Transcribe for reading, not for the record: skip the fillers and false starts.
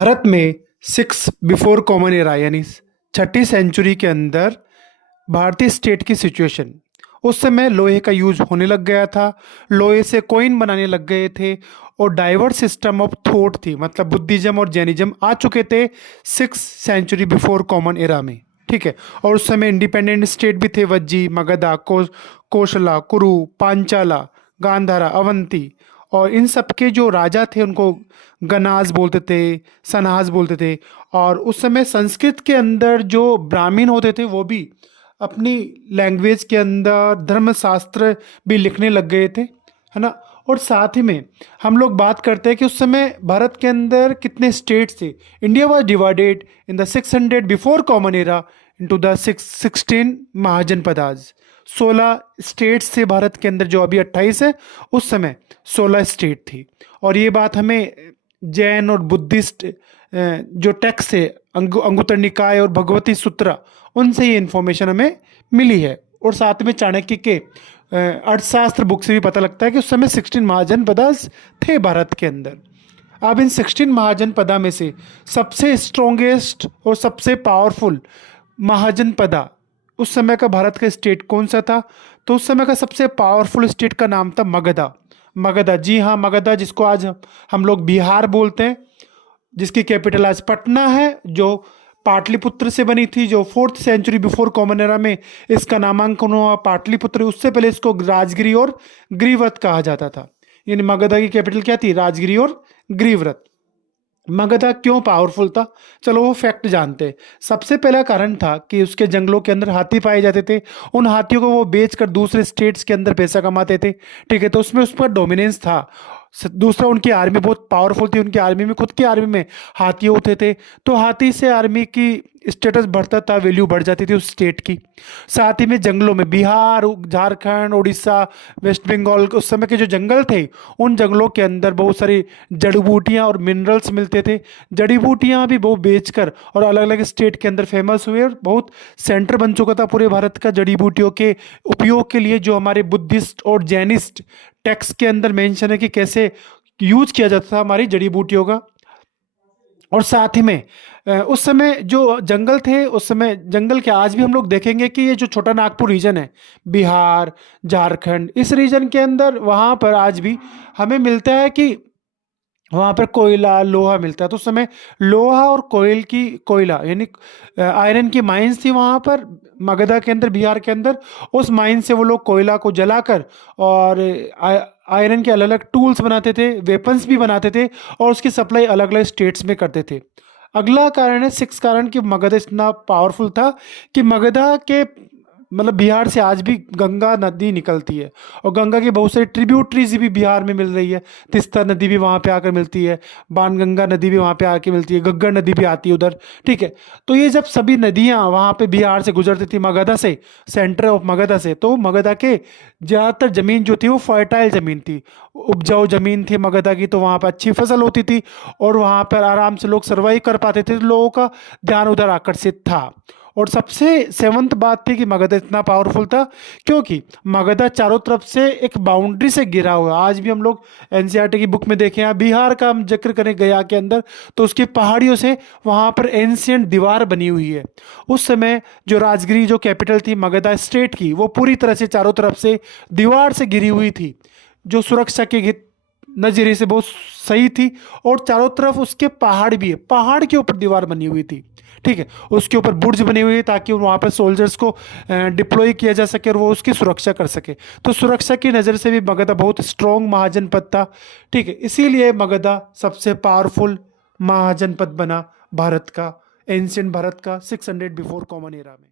भारत में six before common era यानी छठी century के अंदर भारतीय स्टेट की सिचुएशन। उस समय लोहे का यूज होने लग गया था। लोहे से कॉइन बनाने लग गए थे और डाइवर्स सिस्टम ऑफ थॉट थी, मतलब बुद्धिज्म और जैनिज्म आ चुके थे six century before common era में। ठीक है। और उस समय इंडिपेंडेंट स्टेट भी थे, वज्जी, मगधा, कोशला, कुरु, पांचाला, गांधारा, अवंती। और इन सब के जो राजा थे उनको गनाज बोलते थे, सनाज बोलते थे। और उस समय संस्कृत के अंदर जो ब्राह्मण होते थे वो भी अपनी लैंग्वेज के अंदर धर्मशास्त्र भी लिखने लग गए थे, है ना। और साथ ही में हम लोग बात करते हैं कि उस समय भारत के अंदर कितने स्टेट्स थे। India was divided in the 600 before common era into the 16 mahajanapadas. 16 states थे भारत के अंदर, जो अभी 28 है, उस समय 16 स्टेट थी। और ये बात हमें जैन और बुद्धिस्ट जो टेक्स्ट है, अंगुत्तर निकाय और भगवती सूत्र, उनसे ये इन्फॉर्मेशन हमें मिली है। और साथ में चाणक्य के अर्थशास्त्र बुक से भी पता लगता है कि उस समय 16 महाजनपदास थे भारत के अंदर। अब इन 16 महाजनपदा में से सबसे स्ट्रोंगेस्ट और सबसे पावरफुल महाजनपदा उस समय का भारत का स्टेट कौन सा था? तो उस समय का सबसे पावरफुल स्टेट का नाम था मगधा। मगधा, जी हाँ, मगधा, जिसको आज हम लोग बिहार बोलते हैं, जिसकी कैपिटल आज पटना है, जो पाटलिपुत्र से बनी थी, जो 4th century before common era में इसका नामांकन हुआ पाटलिपुत्र। उससे पहले इसको राजगिरी और ग्रीव्रत कहा जाता था। यानी मगधा की कैपिटल क्या थी? राजगिरी और ग्रीव्रत। मगधा क्यों पावरफुल था? चलो वो फैक्ट जानते हैं। सबसे पहला कारण था कि उसके जंगलों के अंदर हाथी पाए जाते थे। उन हाथियों को वो बेचकर दूसरे स्टेट्स के अंदर पैसा कमाते थे। ठीक है, तो उसमें उस पर डोमिनेंस था। दूसरा, उनकी आर्मी बहुत पावरफुल थी। उनकी आर्मी में, खुद की आर्मी में हाथी होते थे, तो हाथी से आर्मी की स्टेटस बढ़ता था, वैल्यू बढ़ जाती थी उस स्टेट की। साथ ही में जंगलों में बिहार, झारखंड, उड़ीसा, वेस्ट बंगाल, उस समय के जो जंगल थे, उन जंगलों के अंदर बहुत सारी जड़ी बूटियाँ और मिनरल्स मिलते थे। जड़ी बूटियाँ भी वो बेचकर और अलग अलग स्टेट के अंदर फेमस हुए और बहुत सेंटर बन चुका था पूरे भारत का जड़ी बूटियों के उपयोग के लिए, जो हमारे बुद्धिस्ट और जैनिस्ट टेक्स्ट के अंदर मेंशन है कि कैसे यूज किया जाता था हमारी जड़ी बूटियों का। और साथ ही में उस समय जो जंगल थे, उस समय जंगल के आज भी हम लोग देखेंगे कि ये जो छोटा नागपुर रीजन है, बिहार, झारखंड, इस रीजन के अंदर वहाँ पर आज भी हमें मिलता है कि वहाँ पर कोयला, लोहा मिलता है। तो उस समय लोहा और कोयला यानी आयरन की माइंस थी वहाँ पर मगधा के अंदर, बिहार के अंदर। उस माइन से वो लोग कोयला को जलाकर और आयरन के अलग अलग टूल्स बनाते थे, वेपन्स भी बनाते थे, और उसकी सप्लाई अलग अलग स्टेट्स में करते थे। अगला कारण है, 6 कारण, कि मगधा इतना पावरफुल था कि मगधा के मतलब बिहार से आज भी गंगा नदी निकलती है, और गंगा की बहुत सारी ट्रिब्यूटरीज भी बिहार में मिल रही है। तिस्ता नदी भी वहाँ पे आकर मिलती है, बाणगंगा नदी भी वहाँ पे आके मिलती है, घग्गर नदी भी आती है उधर। ठीक है, तो ये जब सभी नदियाँ वहाँ पे बिहार से गुजरती थी मगधा से, सेंटर ऑफ मगधा से, तो मगधा के ज़्यादातर ज़मीन जो थी वो फर्टाइल ज़मीन थी, उपजाऊ ज़मीन थी मगधा की। तो वहाँ पर अच्छी फसल होती थी और वहाँ पर आराम से लोग सर्वाइव कर पाते थे, तो लोगों का ध्यान उधर आकर्षित था। और सबसे सेवंथ बात थी कि मगधा इतना पावरफुल था क्योंकि मगधा चारों तरफ से एक बाउंड्री से घिरा हुआ। आज भी हम लोग एनसीईआरटी की बुक में देखें, यहाँ बिहार का हम जिक्र करें गया के अंदर, तो उसकी पहाड़ियों से वहाँ पर एंशियंट दीवार बनी हुई है। उस समय जो राजगिरी, जो कैपिटल थी मगधा स्टेट की, वो पूरी तरह से चारों तरफ से दीवार से घिरी हुई थी, जो सुरक्षा के नजरिए से बहुत सही थी। और चारों तरफ उसके पहाड़ भी है, पहाड़ के ऊपर दीवार बनी हुई थी। ठीक है, उसके ऊपर बुर्ज बनी हुई है ताकि वहाँ पर सोल्जर्स को डिप्लॉय किया जा सके और वो उसकी सुरक्षा कर सके। तो सुरक्षा की नज़र से भी मगधा बहुत स्ट्रॉन्ग महाजनपद था। ठीक है, इसीलिए मगधा सबसे पावरफुल महाजनपद बना भारत का, एंशियंट भारत का 600 बिफोर कॉमन एरा में।